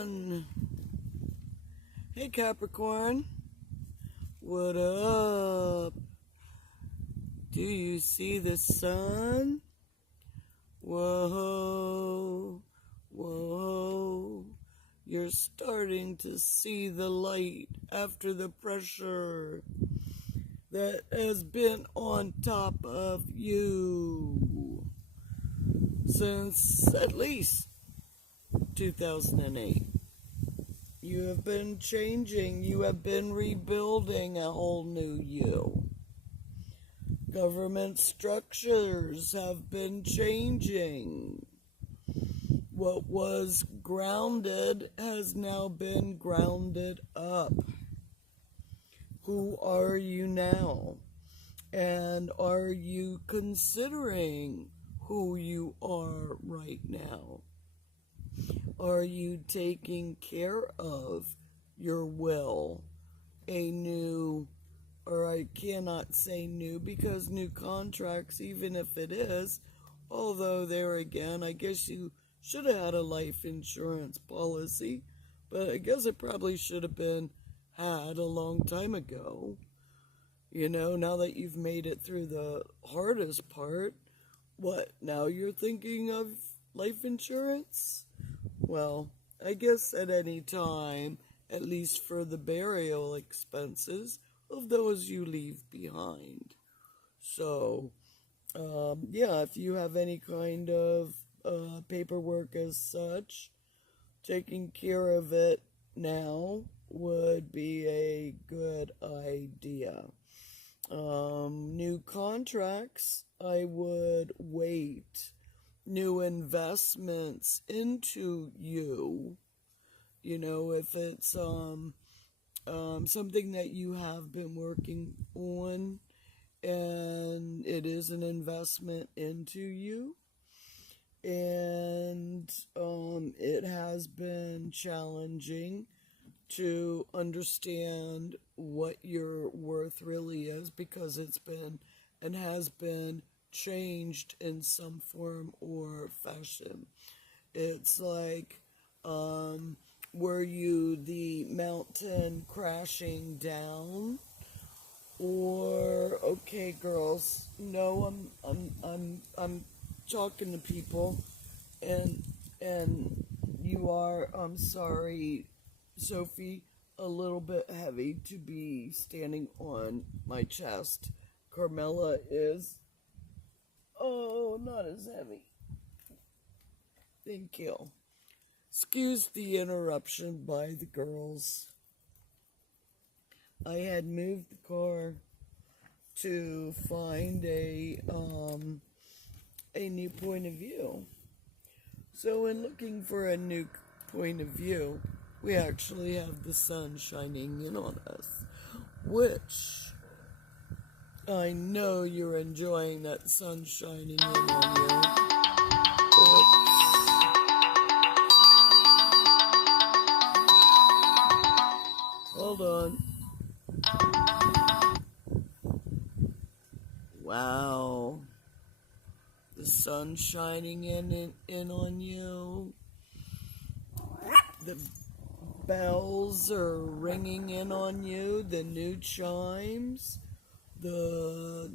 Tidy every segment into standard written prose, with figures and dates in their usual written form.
sun. Hey Capricorn, what up? Do you see the sun? Whoa, whoa. You're starting to see the light after the pressure that has been on top of you since at least 2008. You have been changing. You have been rebuilding a whole new you. Government structures have been changing. What was grounded has now been grounded up. Who are you now? And are you considering who you are right now? Are you taking care of your will? A new, or I cannot say new because new contracts, even if it is, although there again, I guess you should have had a life insurance policy, but I guess it probably should have been had a long time ago. You know, now that you've made it through the hardest part, what, now you're thinking of life insurance? Well, I guess at any time, at least for the burial expenses of those you leave behind. So, yeah, if you have any kind of paperwork as such, taking care of it now would be a good idea. New contracts, I would wait. New investments into you, you know, if it's something that you have been working on and it is an investment into you, and it has been challenging to understand what your worth really is because it's been and has been changed in some form or fashion. It's like, were you the mountain crashing down? Or, okay, girls, no, I'm talking to people, and you are, I'm sorry, Sophie, a little bit heavy to be standing on my chest. Carmela is, oh, not as heavy. Thank you. Excuse the interruption by the girls. I had moved the car to find a new point of view. So in looking for a new point of view, we actually have the sun shining in on us, which I know you're enjoying that sun shining in on you. Hold on. Wow. The sun shining in on you. The bells are ringing in on you. The new chimes. The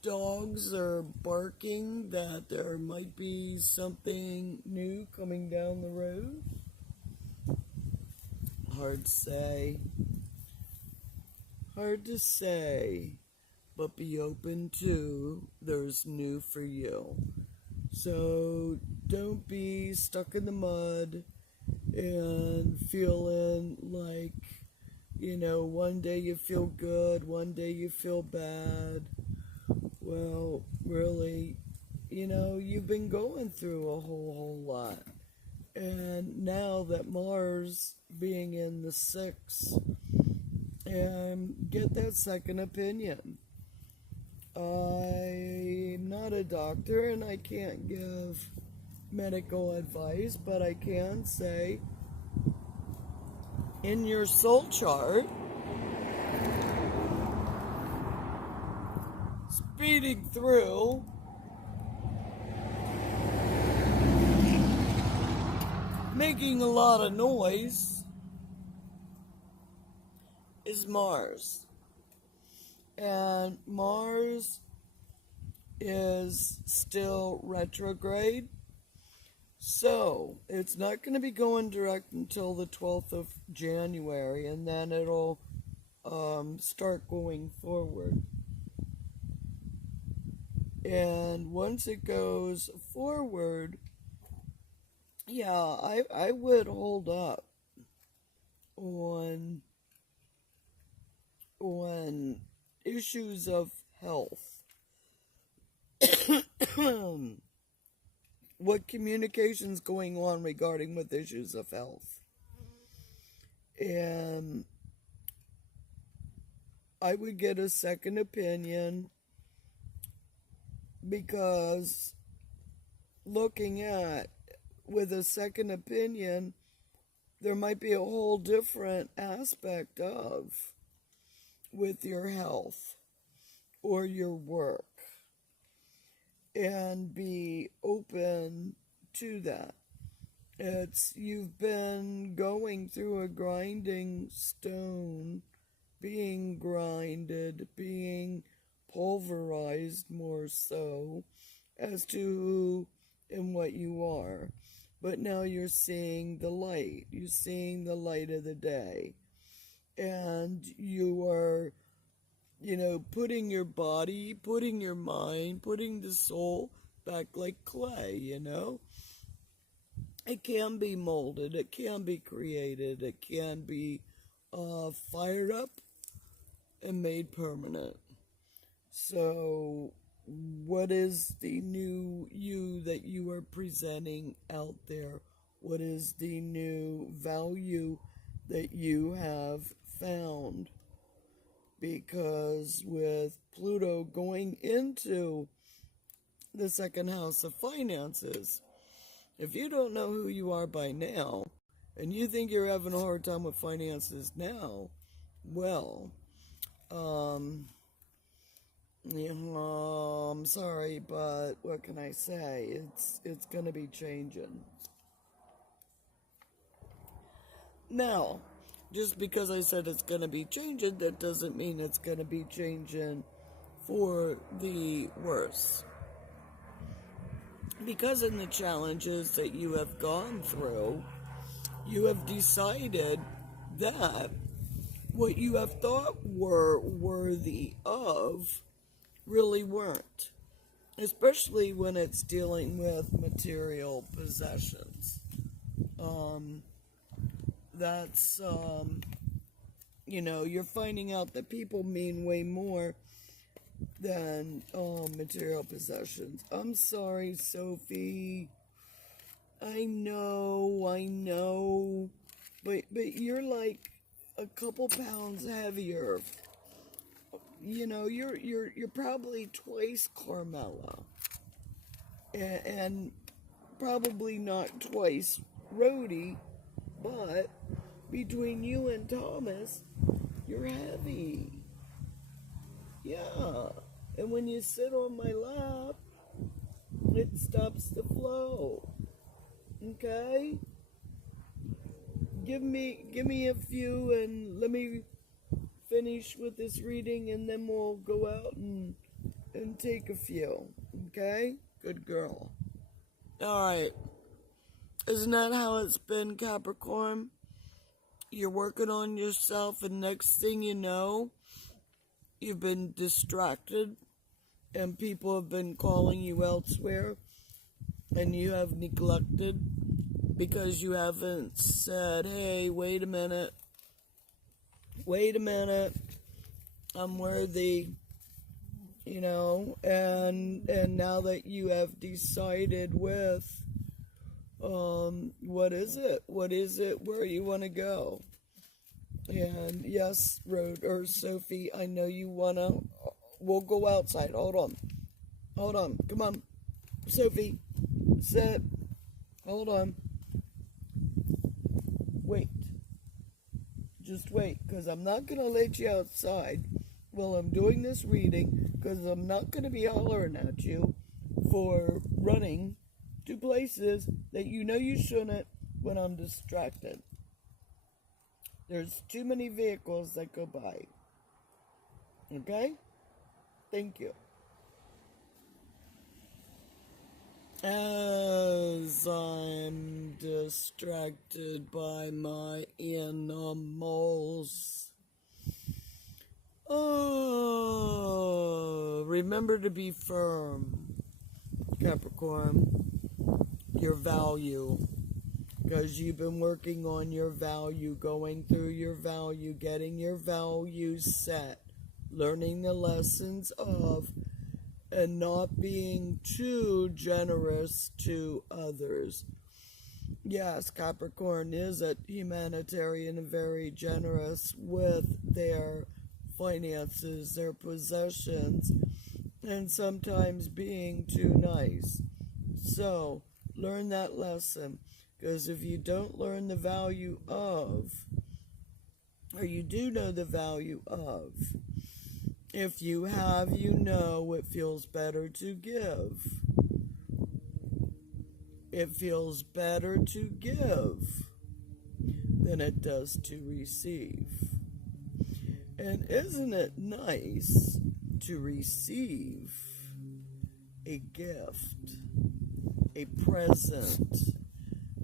dogs are barking that there might be something new coming down the road. Hard to say. Hard to say. But be open to there's new for you. So don't be stuck in the mud and feeling like, you know, one day you feel good, one day you feel bad. Well, really, you know, you've been going through a whole lot. And now that Mars being in the 6th, and get that second opinion. I'm not a doctor and I can't give medical advice, but I can say in your soul chart, speeding through making a lot of noise is Mars. And Mars is still retrograde. So, it's not going to be going direct until the 12th of January, and then it'll start going forward. And once it goes forward, yeah, I would hold up on issues of health. What communication's going on regarding with issues of health. And I would get a second opinion, because looking at with a second opinion, there might be a whole different aspect of with your health or your work, and be open to that. You've been going through a grinding stone, being grinded, being pulverized more so as to who and what you are. But now you're seeing the light. You're seeing the light of the day. And you are, putting your body, putting your mind, putting the soul back like clay, It can be molded. It can be created. It can be fired up and made permanent. So, what is the new you that you are presenting out there? What is the new value that you have found? Because with Pluto going into the second house of finances, if you don't know who you are by now, and you think you're having a hard time with finances now, well, I'm sorry, but what can I say? It's going to be changing. Now, just because I said it's going to be changing, that doesn't mean it's going to be changing for the worse. Because in the challenges that you have gone through, you have decided that what you have thought were worthy of really weren't. Especially when it's dealing with material possessions. You're finding out that people mean way more than material possessions. I'm sorry, Sophie. I know. But you're like a couple pounds heavier. You're probably twice Carmela. And probably not twice Rhodey, but between you and Thomas, you're heavy. Yeah. And when you sit on my lap, it stops the flow. Okay? Give me a few and let me finish with this reading, and then we'll go out and take a few. Okay? Good girl. Alright. Isn't that how it's been, Capricorn? You're working on yourself, and next thing you know, you've been distracted, and people have been calling you elsewhere, and you have neglected because you haven't said, hey, wait a minute, I'm worthy, and now that you have decided with, what is it, where you want to go. And yes, Sophie, I know you we'll go outside. Hold on, come on, Sophie, sit, hold on, just wait, because I'm not going to let you outside while I'm doing this reading, because I'm not going to be hollering at you for running to places that you know you shouldn't, when I'm distracted. There's too many vehicles that go by. Okay? Thank you. As I'm distracted by my animals. Oh, remember to be firm, Capricorn. Your value. Because you've been working on your value, going through your value, getting your values set, learning the lessons of, and not being too generous to others. Yes, Capricorn is a humanitarian and very generous with their finances, their possessions, and sometimes being too nice. So, learn that lesson. Because if you don't learn the value of, or you do know the value of, if you have, you know it feels better to give. It feels better to give than it does to receive. And isn't it nice to receive a gift, a present,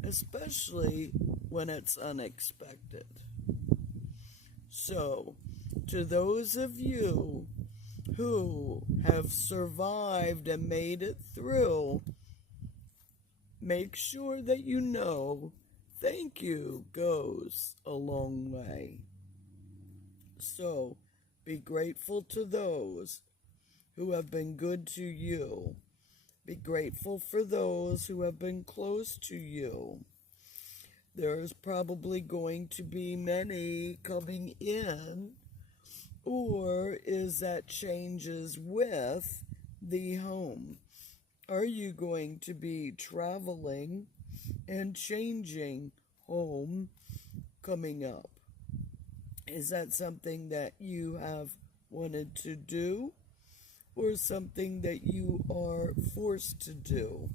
especially when it's unexpected? So, to those of you who have survived and made it through, make sure that you know thank you goes a long way. So, be grateful to those who have been good to you. Be grateful for those who have been close to you. There's probably going to be many coming in, or is that changes with the home? Are you going to be traveling and changing home coming up? Is that something that you have wanted to do, or something that you are forced to do,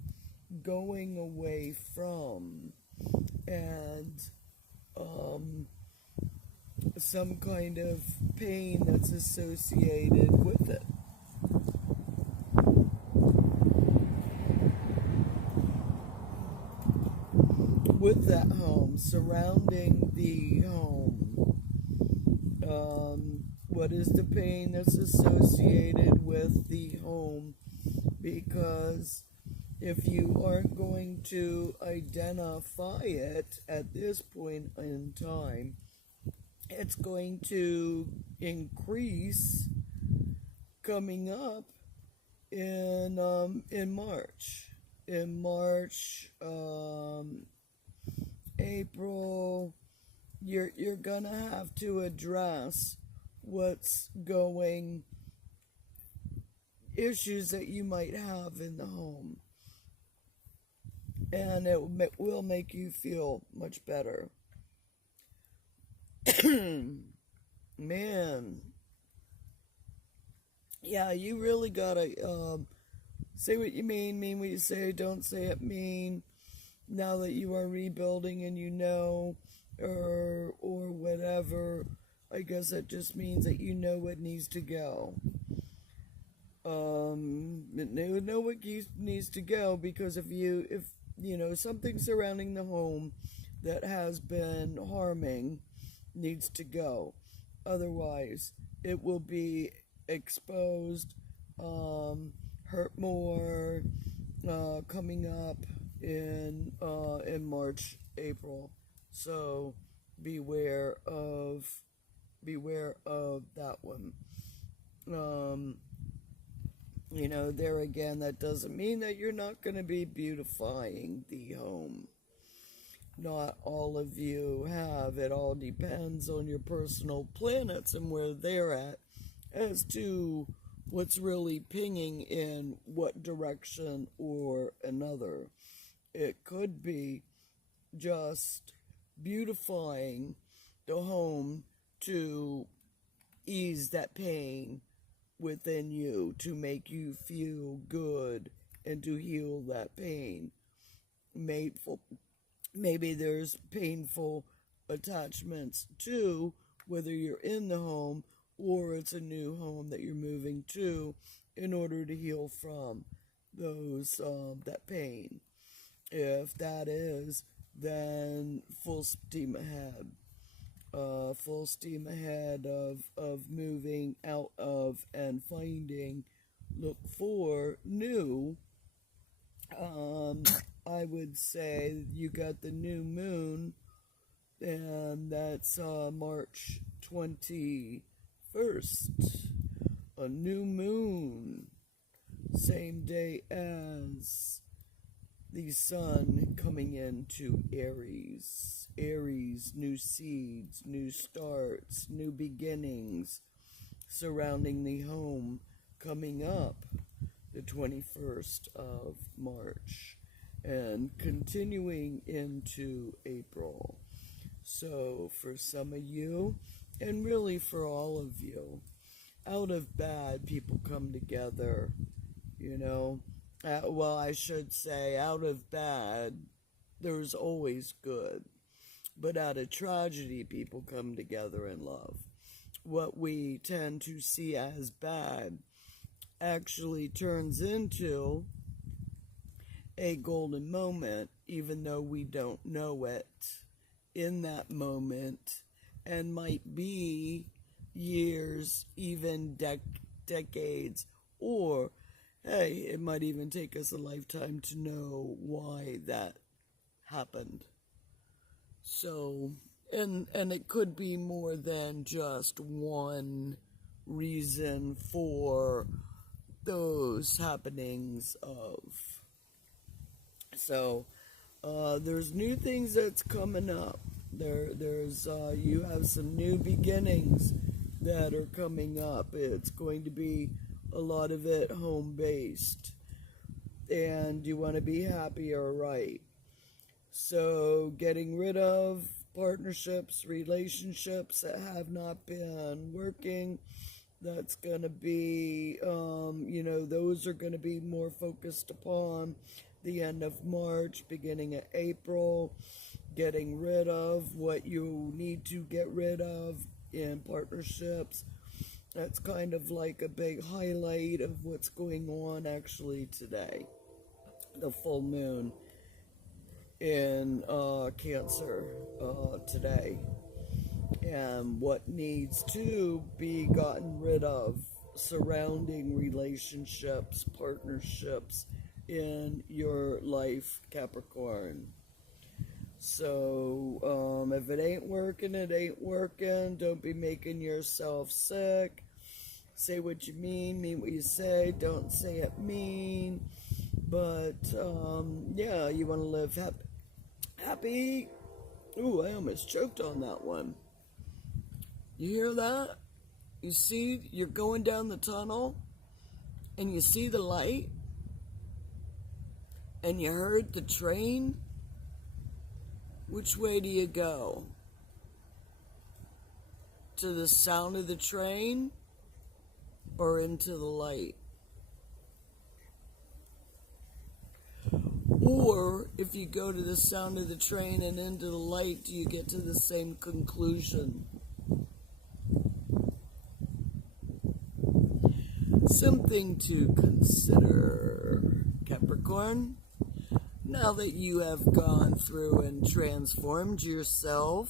going away from, and some kind of pain that's associated with it? With that home, surrounding the home, what is the pain that's associated with the home? Because if you aren't going to identify it at this point in time, it's going to increase coming up in March. In March, April, you're gonna have to address what's going, issues that you might have in the home, and it will make you feel much better. Man, yeah, you really gotta say what you mean what you say, don't say it mean. Now that you are rebuilding and you know, or whatever, I guess that just means that you know what needs to go. Know what needs to go, because if you know something surrounding the home that has been harming needs to go. Otherwise, it will be exposed, hurt more, coming up in March, April. So beware of that one. There again, that doesn't mean that you're not going to be beautifying the home. Not all of you have. It all depends on your personal planets and where they're at as to what's really pinging in what direction or another. It could be just beautifying the home to ease that pain within you, to make you feel good and to heal that pain. maybe there's painful attachments to whether you're in the home or it's a new home that you're moving to in order to heal from those that pain. If that is, then full steam ahead. Full steam ahead of moving out of and finding, look for new. I would say you got the new moon, and that's March 21st. A new moon, same day as the sun coming into Aries. Aries, new seeds, new starts, new beginnings surrounding the home coming up the 21st of March and continuing into April. So for some of you, and really for all of you, out of bad people come together, you know. Well, I should say, out of bad, there's always good. But out of tragedy, people come together in love. What we tend to see as bad actually turns into a golden moment, even though we don't know it in that moment, and might be years, even decades, or hey, it might even take us a lifetime to know why that happened. So, and it could be more than just one reason for those happenings of. So, there's new things that's coming up. There's you have some new beginnings that are coming up. It's going to be a lot of it home-based, and you want to be happier, right? So getting rid of partnerships, relationships that have not been working, that's going to be, those are going to be more focused upon the end of March, beginning of April, getting rid of what you need to get rid of in partnerships. That's kind of like a big highlight of what's going on actually today. The full moon in Cancer today. And what needs to be gotten rid of surrounding relationships, partnerships in your life, Capricorn. So, if it ain't working, it ain't working. Don't be making yourself sick. Say what you mean what you say. Don't say it mean. But, yeah, you want to live happy. Ooh, I almost choked on that one. You hear that? You see, you're going down the tunnel, and you see the light, and you heard the train. Which way do you go? To the sound of the train or into the light? Or if you go to the sound of the train and into the light, do you get to the same conclusion? Something to consider, Capricorn. Now that you have gone through and transformed yourself,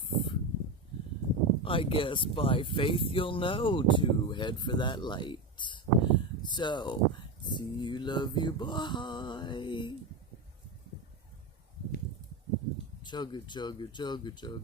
I guess by faith you'll know to head for that light. So, see you, love you, bye. Chugga, chugga, chugga, chugga.